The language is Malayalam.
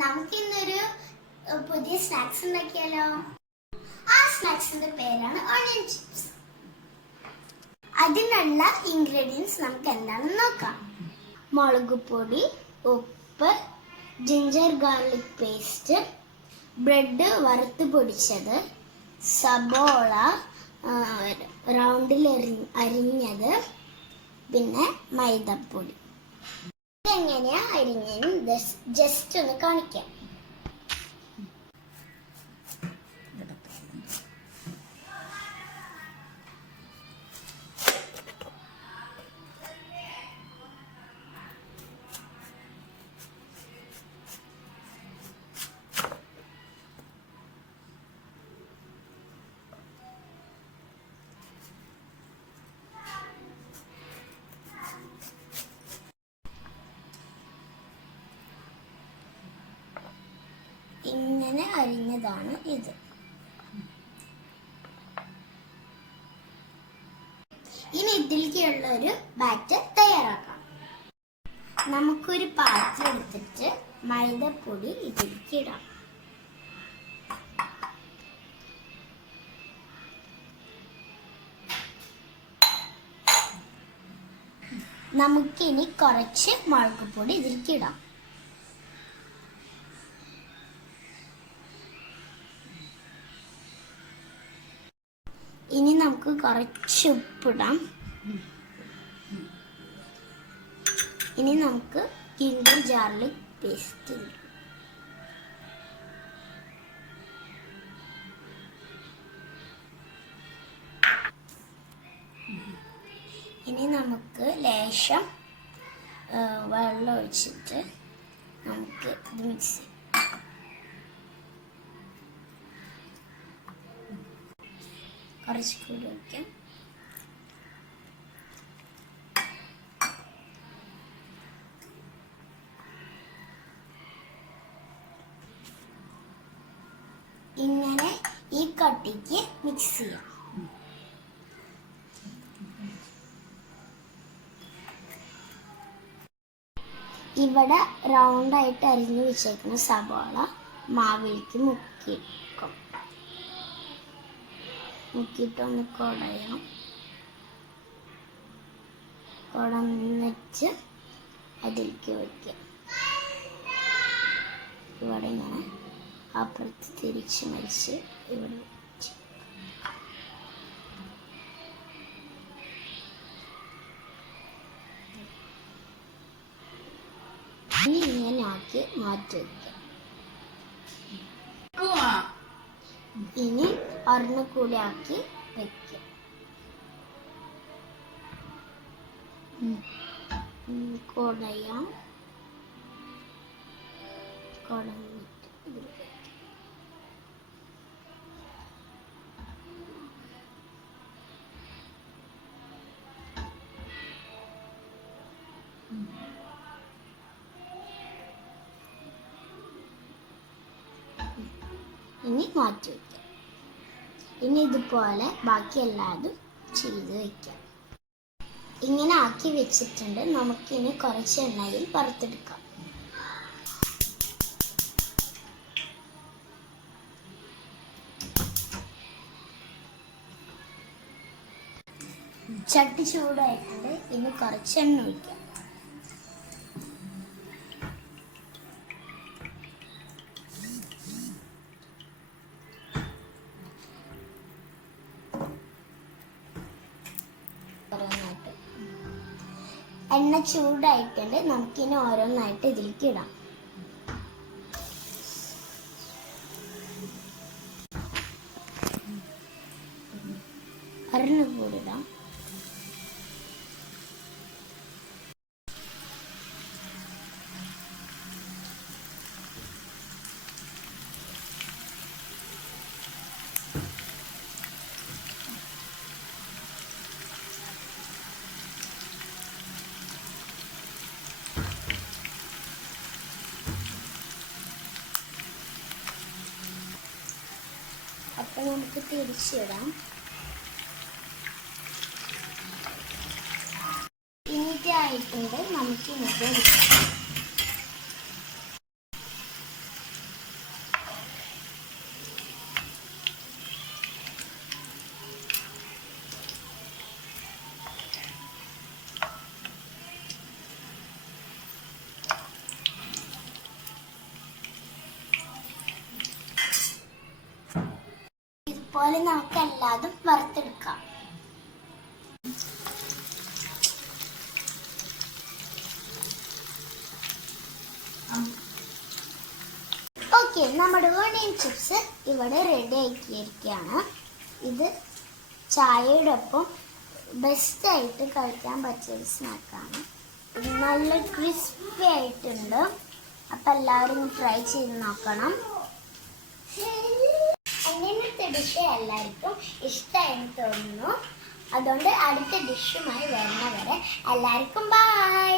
നമുക്ക് ഇന്നൊരു പുതിയ സ്നാക്സ് ഉണ്ടാക്കിയാലോ? ആ സ്നാക്സിന്റെ പേരാണ് ഓണിയൻ ചിപ്സ്. അതിനുള്ള ഇൻഗ്രീഡിയൻസ് നമുക്ക് എന്താണെന്ന് നോക്കാം. മുളക് പൊടി, ഉപ്പ്, ജിഞ്ചർ ഗാർലിക് പേസ്റ്റ്, ബ്രെഡ് വറുത്ത് പൊടിച്ചത്, സബോള റൗണ്ടിൽ അരിഞ്ഞത്, പിന്നെ മൈദപ്പൊടി. ഇതെങ്ങനെയാ അരിഞ്ഞതെന്ന് ജസ്റ്റ് ഒന്ന് കാണിക്കാം. ഇങ്ങനെ അരിഞ്ഞതാണ് ഇത്. ഇനി ഇതിലേക്കുള്ള ഒരു ബാറ്റർ തയ്യാറാക്കാം. നമുക്കൊരു പാത്രം എടുത്തിട്ട് മൈദപ്പൊടി ഇതിലേക്ക് ഇടാം. നമുക്കിനി കുറച്ച് മുളക് പൊടി ഇതിലേക്ക് ഇടാം. ഇനി നമുക്ക് കുറച്ച് ഉപ്പിടാം. ഇനി നമുക്ക് ജിഞ്ചർ ഗാർലിക് പേസ്റ്റ് ഇടാം. ഇനി നമുക്ക് ലേശം വെള്ളം ഒഴിച്ചിട്ട് നമുക്ക് ഇത് മിക്സ് ചെയ്യാം. കുറച്ച് കൂടി വയ്ക്കാം. ഇങ്ങനെ ഈ കട്ടിക്ക് മിക്സ് ചെയ്യാം. ഇവിടെ റൗണ്ടായിട്ട് അരിഞ്ഞു വെച്ചേക്കുന്ന സവാള മാവിലേക്ക് മുക്കിയിട്ടൊന്ന് കുടയണം. കുടന്നിട്ട് അതിലേക്ക് വയ്ക്കാം. ഇവിടെ ഇങ്ങനെ അപ്പുറത്ത് തിരിച്ച് മരിച്ച് ഇവിടെ വെച്ച് ഇനി ഇങ്ങനെ ആക്കി മാറ്റി വയ്ക്കാം. ഇനി ഒരെണ്ണം കൂടി ആക്കി വെക്കാം. കുടയാം. കുടഞ്ഞിട്ട് ഇതിൽ വെക്കാം. ഇനി മാറ്റി വയ്ക്കാം. ഇനി ഇതുപോലെ ബാക്കി എല്ലാതും ചെയ്ത് വയ്ക്കാം. ഇങ്ങനെ ആക്കി വെച്ചിട്ടുണ്ട്. നമുക്കിനി കുറച്ച് എണ്ണയിൽ വറുത്തെടുക്കാം. ചട്ടി ചൂടായിട്ടുണ്ട്. ഇനി കുറച്ച് എണ്ണ ഒഴിക്കാം. എണ്ണ ചൂടായിട്ടുണ്ട്. നമുക്കിനി ഓരോന്നായിട്ട് ഇതിലേക്ക് ഇടാം. ഒരെണ്ണം കൂടി ഇടാം. അപ്പോൾ നമുക്ക് തിരിച്ചിടാം. ഇനിറ്റ് ആയിട്ടുണ്ട്. നമുക്ക് ഇങ്ങോട്ട് എടുക്കാം. ഇതുപോലെ നമുക്ക് എല്ലാതും വറുത്തെടുക്കാം. ഓക്കെ, നമ്മുടെ ഓണിയൻ ചിപ്സ് ഇവിടെ റെഡി ആക്കിയിരിക്കുകയാണ്. ഇത് ചായയുടെ ഒപ്പം ബെസ്റ്റായിട്ട് കഴിക്കാൻ പറ്റിയൊരു സ്നാക്കാണ്. ഇത് നല്ല ക്രിസ്പി ആയിട്ടുണ്ട്. അപ്പം എല്ലാവരും ട്രൈ ചെയ്ത് നോക്കണം. അങ്ങനത്തെ ഡിഷ് എല്ലാവർക്കും ഇഷ്ടമായെന്ന് തോന്നുന്നു. അതുകൊണ്ട് അടുത്ത ഡിഷുമായി വരുന്നവരെ എല്ലാവർക്കും ബൈ.